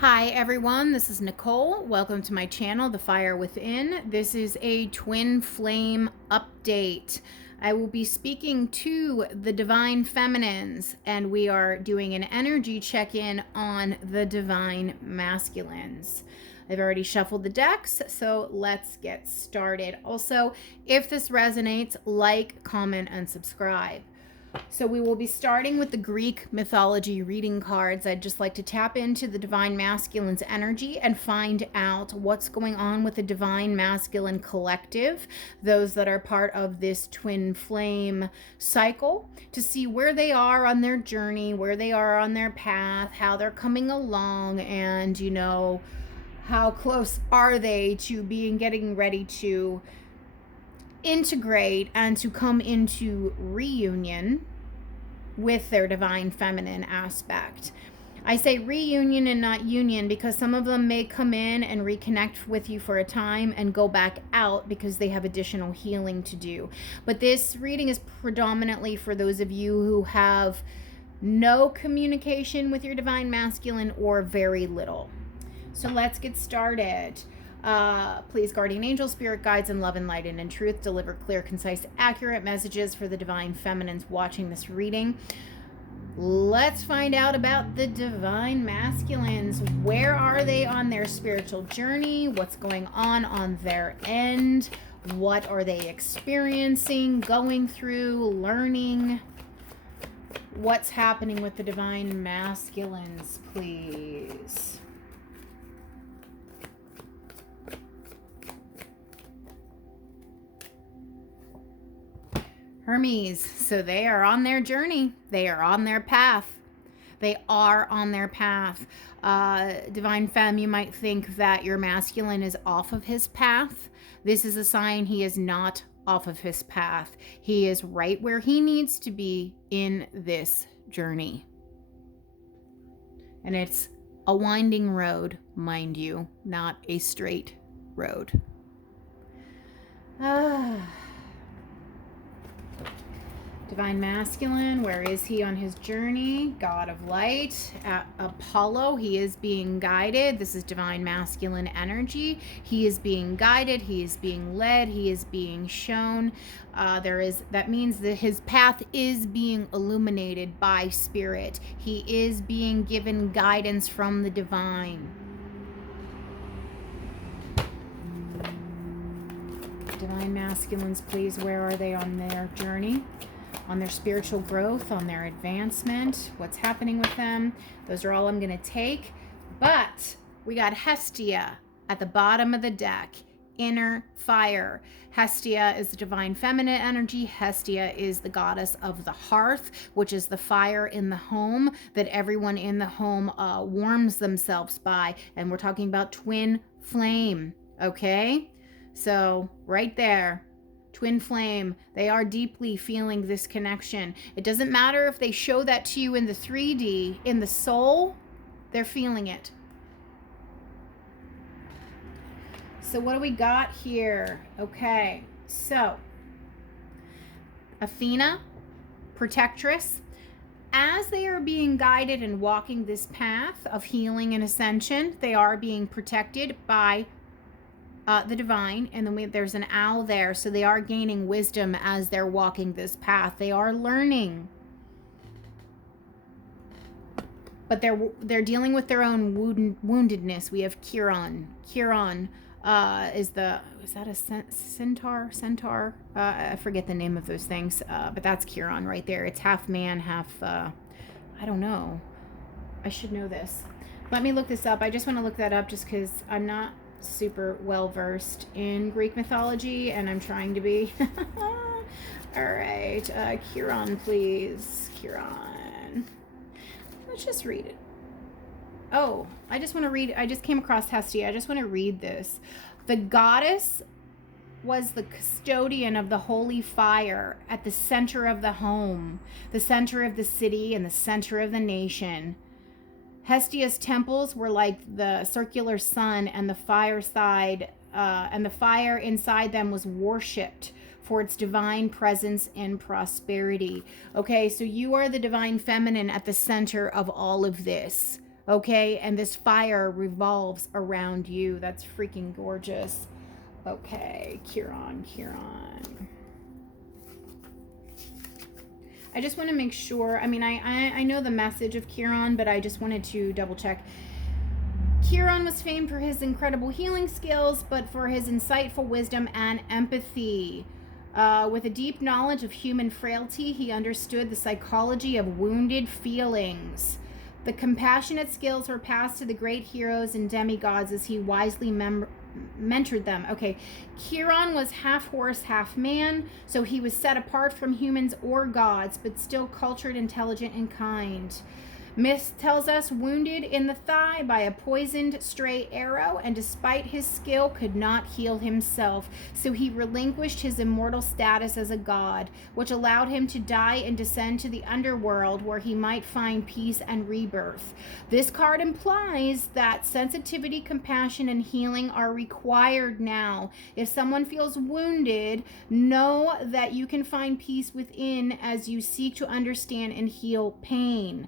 Hi everyone, this is Nicole. Welcome to my channel, The Fire Within. This is a twin flame update. I will be speaking to the Divine Feminines, and we are doing an energy check-in on the Divine Masculines. I've already shuffled the decks, so let's get started. Also, if this resonates, like, comment, and subscribe. So we will be starting with the Greek mythology reading cards. I'd just like to tap into the Divine Masculine's energy and find out what's going on with the Divine Masculine collective, those that are part of this twin flame cycle, to see where they are on their journey, where they are on their path, how they're coming along, and, you know, how close are they to getting ready to integrate and to come into reunion with their divine feminine aspect. I say reunion and not union because some of them may come in and reconnect with you for a time and go back out because they have additional healing to do. But this reading is predominantly for those of you who have no communication with your divine masculine or very little. So let's get started. Please, guardian angels, spirit guides, and love, and light, and in truth, deliver clear, concise, accurate messages for the divine feminines watching this reading. Let's find out about the divine masculines. Where are they on their spiritual journey? What's going on their end? What are they experiencing, going through, learning? What's happening with the divine masculines, please? Hermes, so they are on their journey. They are on their path. They are on their path. Divine Femme, you might think that your masculine is off of his path. This is a sign he is not off of his path. He is right where he needs to be in this journey. And it's a winding road, mind you, not a straight road. Divine Masculine, where is he on his journey? God of Light, at Apollo, he is being guided. This is Divine Masculine energy. He is being guided, he is being led, he is being shown. That means that his path is being illuminated by Spirit. He is being given guidance from the divine. Divine Masculines, please, where are they on their journey? On their spiritual growth, on their advancement, what's happening with them. Those are all I'm going to take. But we got Hestia at the bottom of the deck, inner fire. Hestia is the divine feminine energy. Hestia is the goddess of the hearth, which is the fire in the home that everyone in the home warms themselves by. And we're talking about twin flame, okay? So right there. Twin flame, they are deeply feeling this connection. It doesn't matter if they show that to you in the 3D, in the soul, they're feeling it. So what do we got here? Okay, so Athena, protectress, as they are being guided and walking this path of healing and ascension, they are being protected by the divine, and then there's an owl there, so they are gaining wisdom as they're walking this path. They are learning, but they're dealing with their own woundedness. We have Chiron. Chiron is that a centaur? I forget the name of those things, but that's Chiron right there. It's half man, half I don't know. I should know this. Let me look this up. I just want to look that up just because I'm not super well versed in Greek mythology, and I'm trying to be. All right, Chiron, please. Chiron. Let's just read it. Oh, I just want to read. I just came across Hestia. I just want to read this. The goddess was the custodian of the holy fire at the center of the home, the center of the city, and the center of the nation. Hestia's temples were like the circular sun, and the fire inside them was worshipped for its divine presence and prosperity. Okay, so you are the divine feminine at the center of all of this. Okay, and this fire revolves around you. That's freaking gorgeous. Okay, Chiron. I just want to make sure. I mean, I know the message of Chiron, but I just wanted to double check. Chiron was famed for his incredible healing skills, but for his insightful wisdom and empathy. With a deep knowledge of human frailty, he understood the psychology of wounded feelings. The compassionate skills were passed to the great heroes and demigods as he wisely mentored them. Okay, Chiron was half horse, half man, so he was set apart from humans or gods, but still cultured, intelligent, and kind. Myth tells us wounded in the thigh by a poisoned stray arrow, and despite his skill could not heal himself, so he relinquished his immortal status as a god, which allowed him to die and descend to the underworld where he might find peace and rebirth. This card implies that sensitivity, compassion, and healing are required now. If someone feels wounded, know that you can find peace within as you seek to understand and heal pain.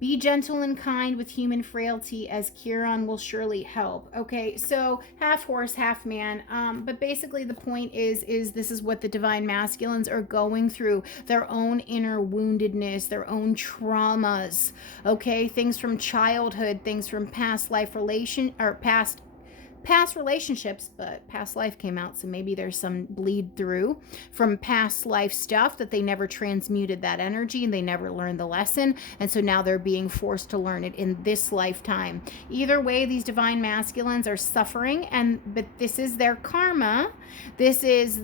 Be gentle and kind with human frailty, as Chiron will surely help. Okay, so half horse, half man. But basically the point is this is what the divine masculines are going through. Their own inner woundedness, their own traumas. Okay, things from childhood, things from past life past relationships, but past life came out, so maybe there's some bleed through from past life stuff that they never transmuted that energy and they never learned the lesson, and so now they're being forced to learn it in this lifetime. Either way, these divine masculines are suffering, but this is their karma. This is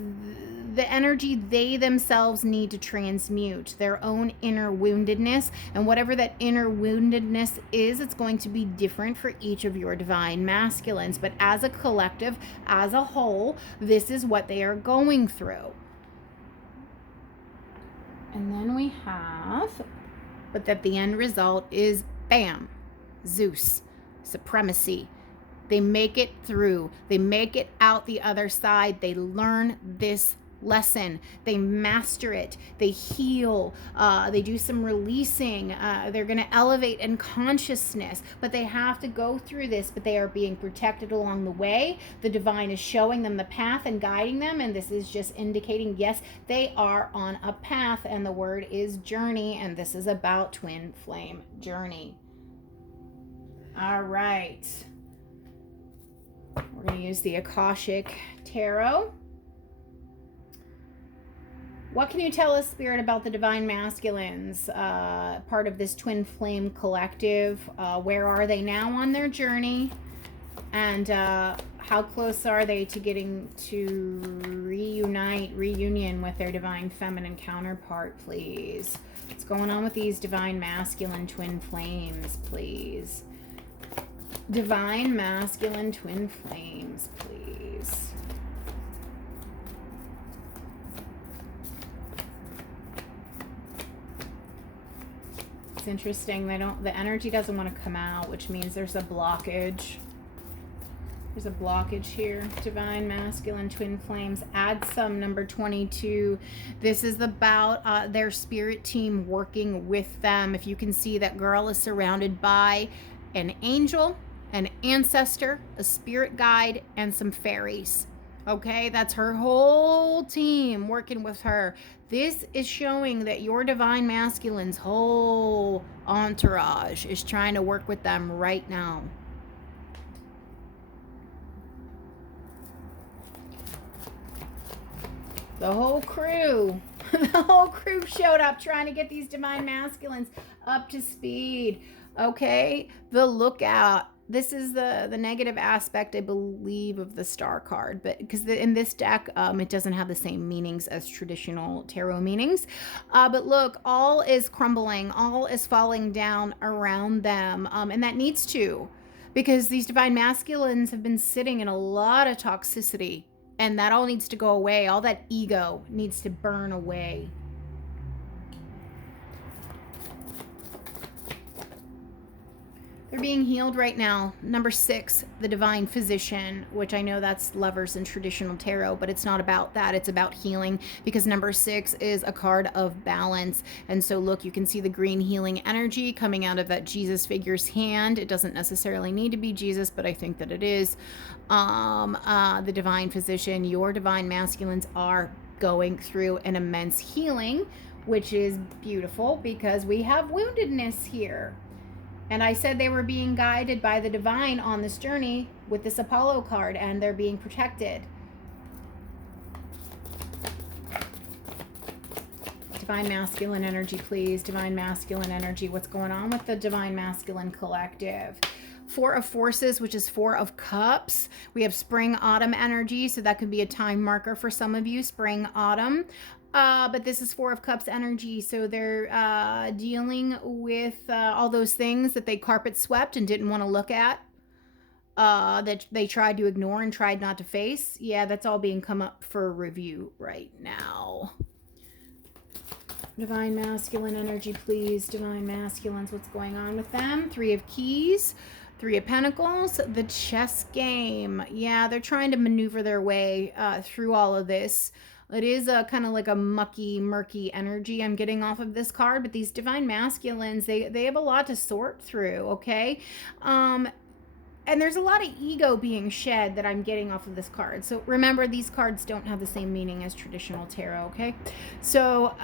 the energy they themselves need to transmute, their own inner woundedness, and whatever that inner woundedness is, it's going to be different for each of your divine masculines. But as a collective, as a whole, this is what they are going through. And then we have, but that the end result is bam, Zeus, supremacy. They make it through. They make it out the other side. They learn this lesson. They master it. They heal. They do some releasing. They're going to elevate in consciousness, but they have to go through this, but they are being protected along the way. The divine is showing them the path and guiding them, and this is just indicating, yes, they are on a path, and the word is journey, and this is about twin flame journey. All right. We're going to use the Akashic Tarot. What can you tell us, Spirit, about the divine masculines, part of this twin flame collective? Where are they now on their journey? And how close are they to getting to reunion with their divine feminine counterpart, please? What's going on with these divine masculine twin flames, please? Divine masculine twin flames, please. It's interesting, the energy doesn't want to come out, which means there's a blockage. There's a blockage here. Divine masculine twin flames. Add some, number 22. This is about their spirit team working with them. If you can see, that girl is surrounded by an angel, an ancestor, a spirit guide, and some fairies. Okay, that's her whole team working with her. This is showing that your divine masculine's whole entourage is trying to work with them right now. The whole crew, showed up trying to get these divine masculines up to speed. Okay, the lookout. This is the negative aspect, I believe, of the star card, but because in this deck, it doesn't have the same meanings as traditional tarot meanings. But look, all is crumbling, all is falling down around them, and that needs to, because these divine masculines have been sitting in a lot of toxicity, and that all needs to go away. All that ego needs to burn away. They're being healed right now. Number 6, the Divine Physician, which I know that's lovers in traditional tarot, but it's not about that. It's about healing, because number 6 is a card of balance. And so look, you can see the green healing energy coming out of that Jesus figure's hand. It doesn't necessarily need to be Jesus, but I think that it is. The Divine Physician, your Divine Masculines are going through an immense healing, which is beautiful because we have woundedness here. And I said they were being guided by the divine on this journey with this Apollo card, and they're being protected. Divine Masculine energy, please. Divine Masculine energy. What's going on with the Divine Masculine collective? 4 of Forces, which is 4 of Cups. We have spring, autumn energy, so that could be a time marker for some of you, spring, autumn. But this is 4 of Cups energy, so they're dealing with all those things that they carpet swept and didn't want to look at, that they tried to ignore and tried not to face. Yeah, that's all being come up for review right now. Divine Masculine energy, please. Divine Masculines, what's going on with them? 3 of Keys, 3 of Pentacles, the chess game. Yeah, they're trying to maneuver their way through all of this. It is a kind of like a mucky, murky energy I'm getting off of this card, but these Divine Masculines, they have a lot to sort through, okay? And there's a lot of ego being shed that I'm getting off of this card. So remember, these cards don't have the same meaning as traditional tarot, okay? So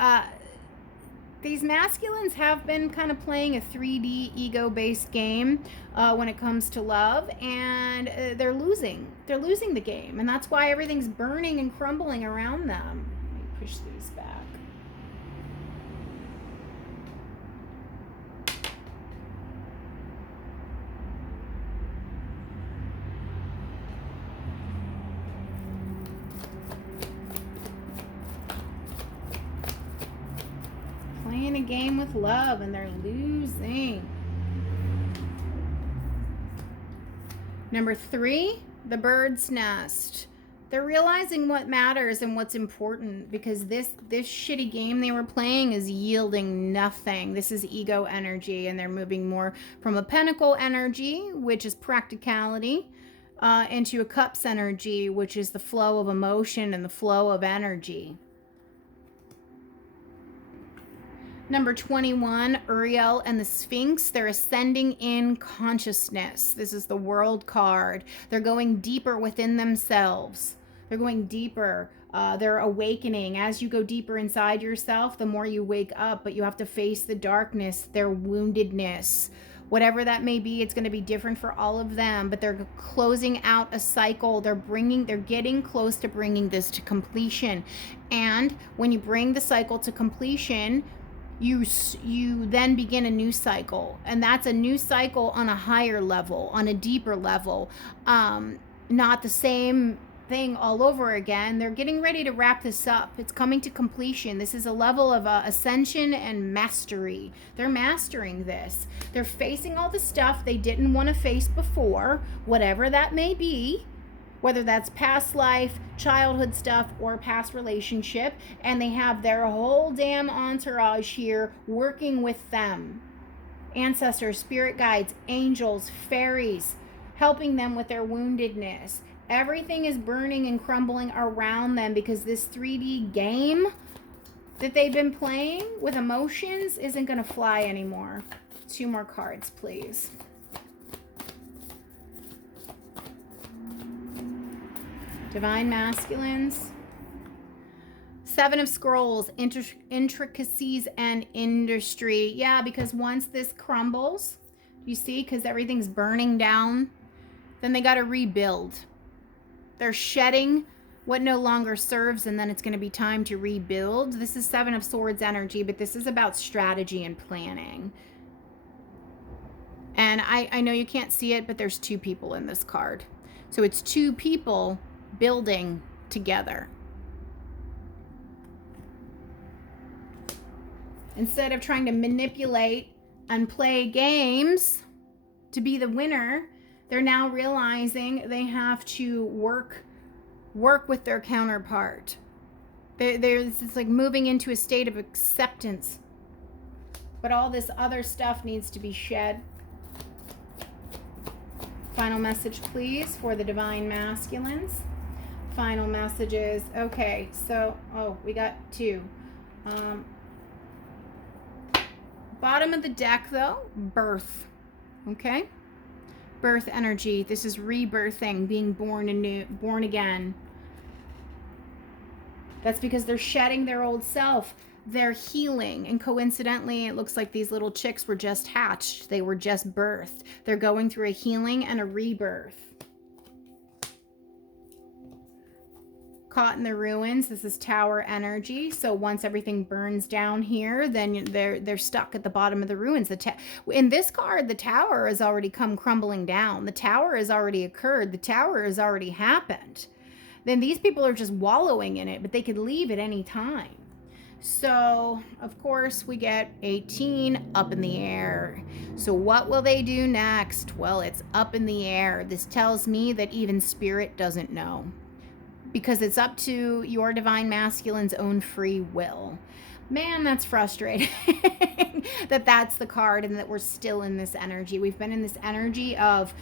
these masculines have been kind of playing a 3D ego-based game when it comes to love, and they're losing. They're losing the game, and that's why everything's burning and crumbling around them. Let me push these back. Playing a game with love, and they're losing. Number 3, the bird's nest. They're realizing what matters and what's important, because this shitty game they were playing is yielding nothing. This is ego energy, and they're moving more from a pentacle energy, which is practicality, into a cups energy, which is the flow of emotion and the flow of energy. Number 21, Uriel and the Sphinx. They're ascending in consciousness. This is the World card. They're going deeper within themselves. They're going deeper. They're awakening. As you go deeper inside yourself, the more you wake up, but you have to face the darkness, their woundedness. Whatever that may be, it's going to be different for all of them, but they're closing out a cycle. They're getting close to bringing this to completion. And when you bring the cycle to completion, you then begin a new cycle, and that's a new cycle on a higher level, on a deeper level, not the same thing all over again. They're getting ready to wrap this up. It's coming to completion. This is a level of ascension and mastery. They're mastering this. They're facing all the stuff they didn't want to face before, whatever that may be, whether that's past life, childhood stuff, or past relationship, and they have their whole damn entourage here working with them. Ancestors, spirit guides, angels, fairies, helping them with their woundedness. Everything is burning and crumbling around them, because this 3D game that they've been playing with emotions isn't going to fly anymore. 2 more cards, please. Divine Masculines. 7 of Scrolls, intricacies and industry. Yeah, because once this crumbles, you see, because everything's burning down, then they got to rebuild. They're shedding what no longer serves, and then it's going to be time to rebuild. This is 7 of Swords energy, but this is about strategy and planning. And I know you can't see it, but there's 2 people in this card. So it's 2 people building together. Instead of trying to manipulate and play games to be the winner, they're now realizing they have to work with their counterpart. It's like moving into a state of acceptance. But all this other stuff needs to be shed. Final message, please, for the Divine Masculines. Final messages. Okay, so, oh, we got two. Bottom of the deck, though, birth. Okay? Birth energy. This is rebirthing, being born anew, born again. That's because they're shedding their old self. They're healing. And coincidentally, it looks like these little chicks were just hatched. They were just birthed. They're going through a healing and a rebirth. Caught in the ruins. This is tower energy. So once everything burns down here, then they're stuck at the bottom of the ruins. In this card, the tower has already come crumbling down. The tower has already occurred. The tower has already happened. Then these people are just wallowing in it, but they could leave at any time. So, of course, we get 18 up in the air. So what will they do next? Well, it's up in the air. This tells me that even spirit doesn't know, because it's up to your Divine Masculine's own free will. Man, that's frustrating that that's the card and that we're still in this energy. We've been in this energy of,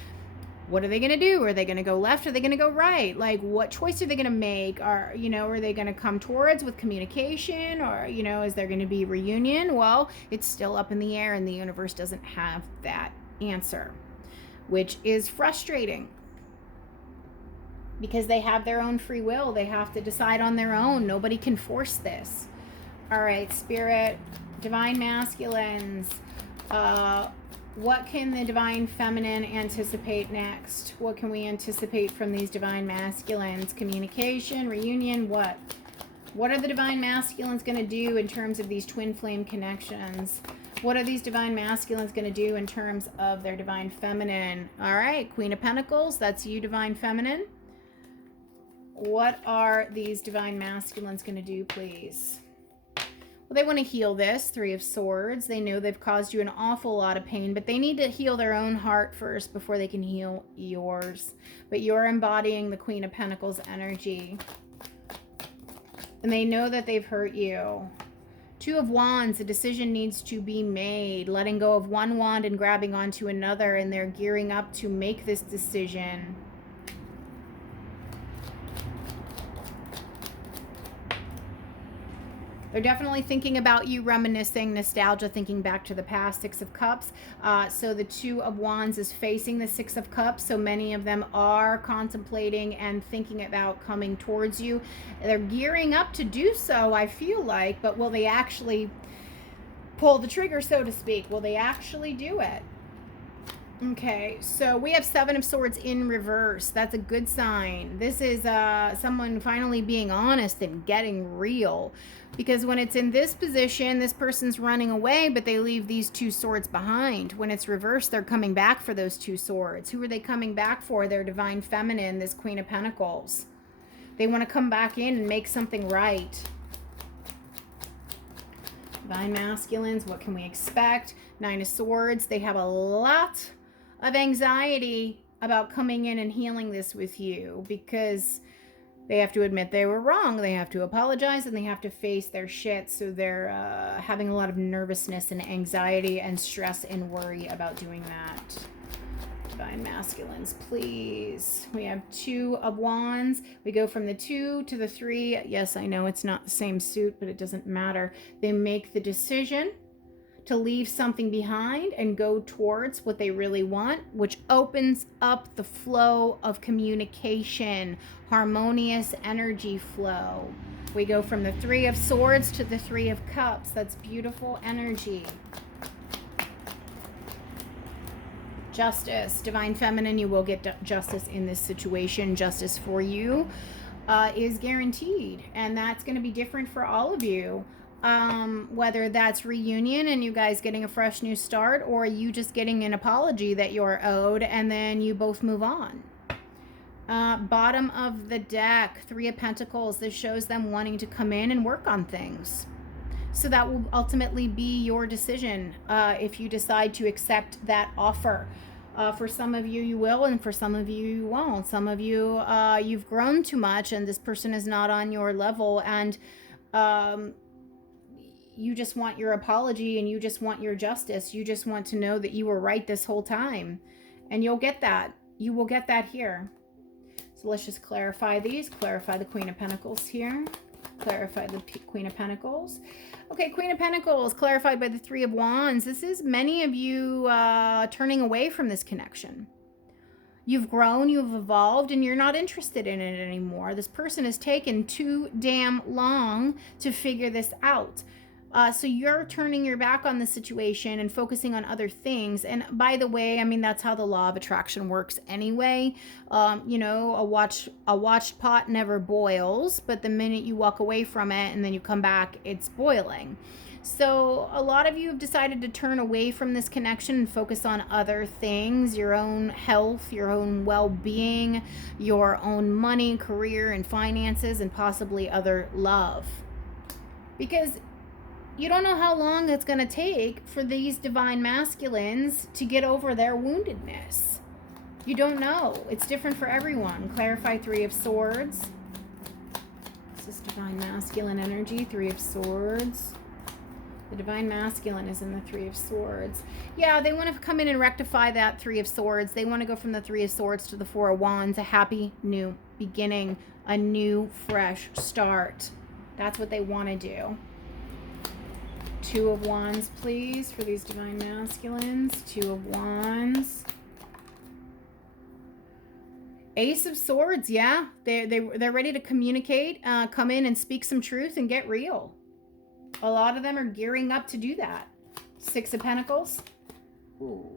what are they going to do? Are they going to go left? Are they going to go right? Like, what choice are they going to make? Are they going to come towards with communication? Or, is there going to be reunion? Well, it's still up in the air and the universe doesn't have that answer, which is frustrating because they have their own free will. They have to decide on their own. Nobody can force this. All right, Spirit, Divine Masculines, what can the Divine Feminine anticipate next? What can we anticipate from these Divine Masculines? Communication, reunion, what? What are the Divine Masculines going to do in terms of these twin flame connections? What are these Divine Masculines going to do in terms of their Divine Feminine? All right, Queen of Pentacles, that's you, Divine Feminine. What are these Divine Masculines going to do, please? Well, they want to heal this. Three of Swords. They know they've caused you an awful lot of pain, but they need to heal their own heart first before they can heal yours. But you're embodying the Queen of Pentacles energy. And they know that they've hurt you. Two of Wands. A decision needs to be made. Letting go of one wand and grabbing onto another, and they're gearing up to make this decision. They're definitely thinking about you, reminiscing, nostalgia, thinking back to the past. Six of Cups. So the Two of Wands is facing the Six of Cups. So many of them are contemplating and thinking about coming towards you. They're gearing up to do so, I feel like. But will they actually pull the trigger, so to speak? Will they actually do it? Okay, so we have Seven of Swords in reverse. That's a good sign. This is someone finally being honest and getting real. Because when it's in this position, this person's running away, but they leave these two swords behind. When it's reversed, they're coming back for those two swords. Who are they coming back for? Their Divine Feminine, this Queen of Pentacles. They want to come back in and make something right. Divine Masculines, what can we expect? Nine of Swords. They have a lot of anxiety about coming in and healing this with you, because they have to admit they were wrong. They have to apologize and they have to face their shit. So they're having a lot of nervousness and anxiety and stress and worry about doing that. Divine Masculines, please. We have Two of Wands. We go from the 2 to the 3. Yes, I know it's not the same suit, but it doesn't matter. They make the decision to leave something behind and go towards what they really want, which opens up the flow of communication, harmonious energy flow. We go from the Three of Swords to the Three of Cups. That's beautiful energy. Justice. Divine Feminine, you will get justice in this situation. Justice for you is guaranteed, and that's going to be different for all of you. Whether that's reunion and you guys getting a fresh new start, or you just getting an apology that you're owed and then you both move on. Bottom of the deck, Three of Pentacles. This shows them wanting to come in and work on things. So that will ultimately be your decision if you decide to accept that offer. For some of you, you will, and for some of you, you won't. Some of you, you've grown too much and this person is not on your level, and you just want your apology and you just want your justice. You just want to know that you were right this whole time, and you'll get that. you will get that here. So let's just clarify these. Clarify the Queen of Pentacles here. Clarify the Queen of Pentacles. Okay, Queen of Pentacles, clarified by the Three of Wands. This is many of you turning away from this connection. You've grown, you've evolved, and you're not interested in it anymore. This person has taken too damn long to figure this out. So you're turning your back on the situation and focusing on other things. And by the way, I mean, that's how the law of attraction works anyway. You know, a watched pot never boils, but the minute you walk away from it and then you come back, it's boiling. So a lot of you have decided to turn away from this connection and focus on other things, your own health, your own well-being, your own money, career, and finances, and possibly other love. Because you don't know how long it's going to take for these divine masculines to get over their woundedness. You don't know. It's different for everyone. Clarify Three of Swords. This is divine masculine energy, Three of Swords. The divine masculine is in the Three of Swords. Yeah, they want to come in and rectify that Three of Swords. They want to go from the Three of Swords to the Four of Wands, a happy new beginning, a new fresh start. That's what they want to do. Two of Wands, please, for these divine masculines. Two of Wands. Ace of Swords, yeah. They're ready to communicate, come in and speak some truth and get real. A lot of them are gearing up to do that. Six of Pentacles. Ooh.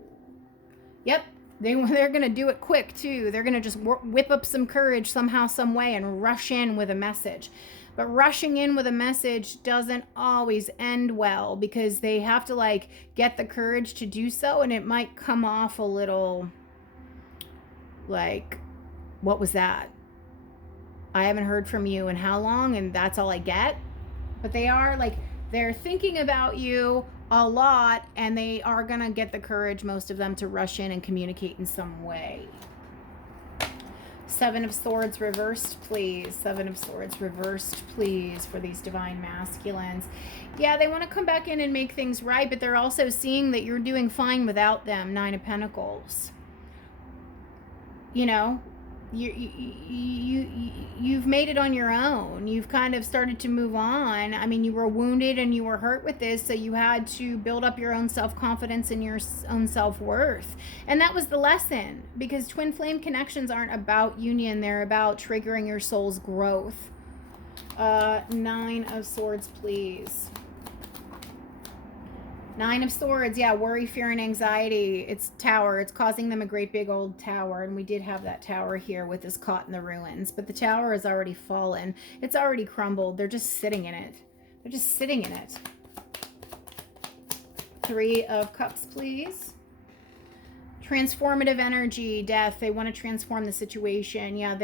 Yep, they're going to do it quick, too. They're going to just whip up some courage somehow, some way, and rush in with a message. But rushing in with a message doesn't always end well, because they have to, like, get the courage to do so, and it might come off a little like, what was that? I haven't heard from you in how long, and that's all I get? But they are, like, they're thinking about you a lot, and they are going to get the courage, most of them, to rush in and communicate in some way. Seven of Swords reversed, please. Seven of Swords reversed, please, for these divine masculines. Yeah, they want to come back in and make things right, but they're also seeing that you're doing fine without them. Nine of Pentacles. You know, you've made it on your own. You've kind of started to move on. I mean, you were wounded and you were hurt with this, so you had to build up your own self-confidence and your own self-worth. And that was the lesson, because twin flame connections aren't about union. They're about triggering your soul's growth. Nine of Swords, please. Nine of Swords, yeah, worry, fear, and anxiety. It's tower. It's causing them a great big old tower. And we did have that tower here with this caught in the ruins. But the tower has already fallen. It's already crumbled. They're just sitting in it. They're just sitting in it. Three of Cups, please. Transformative energy, death. They want to transform the situation. Yeah,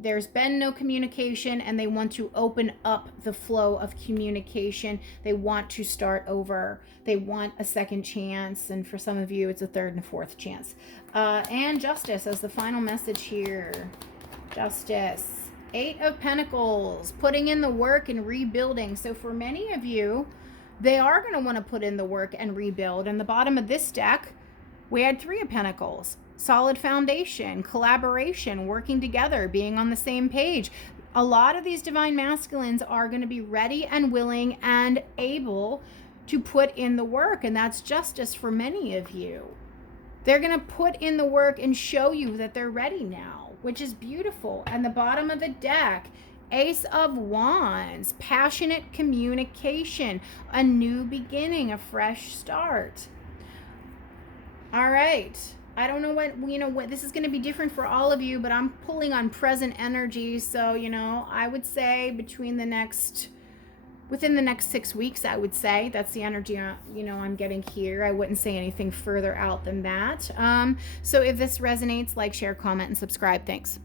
there's been no communication, and they want to open up the flow of communication. They want to start over. They want a second chance, and for some of you, it's a third and a fourth chance. And Justice as the final message here. Justice. Eight of Pentacles, putting in the work and rebuilding. So for many of you, they are going to want to put in the work and rebuild. And the bottom of this deck, we had Three of Pentacles, solid foundation, collaboration, working together, being on the same page. A lot of these divine masculines are going to be ready and willing and able to put in the work, and that's Justice for many of you. They're going to put in the work and show you that they're ready now, which is beautiful. And the bottom of the deck, Ace of Wands, passionate communication, a new beginning, a fresh start. All right. I don't know what this is going to be different for all of you, but I'm pulling on present energy. So, I would say within the next 6 weeks, I would say that's the energy, I'm getting here. I wouldn't say anything further out than that. So if this resonates, like, share, comment, and subscribe. Thanks.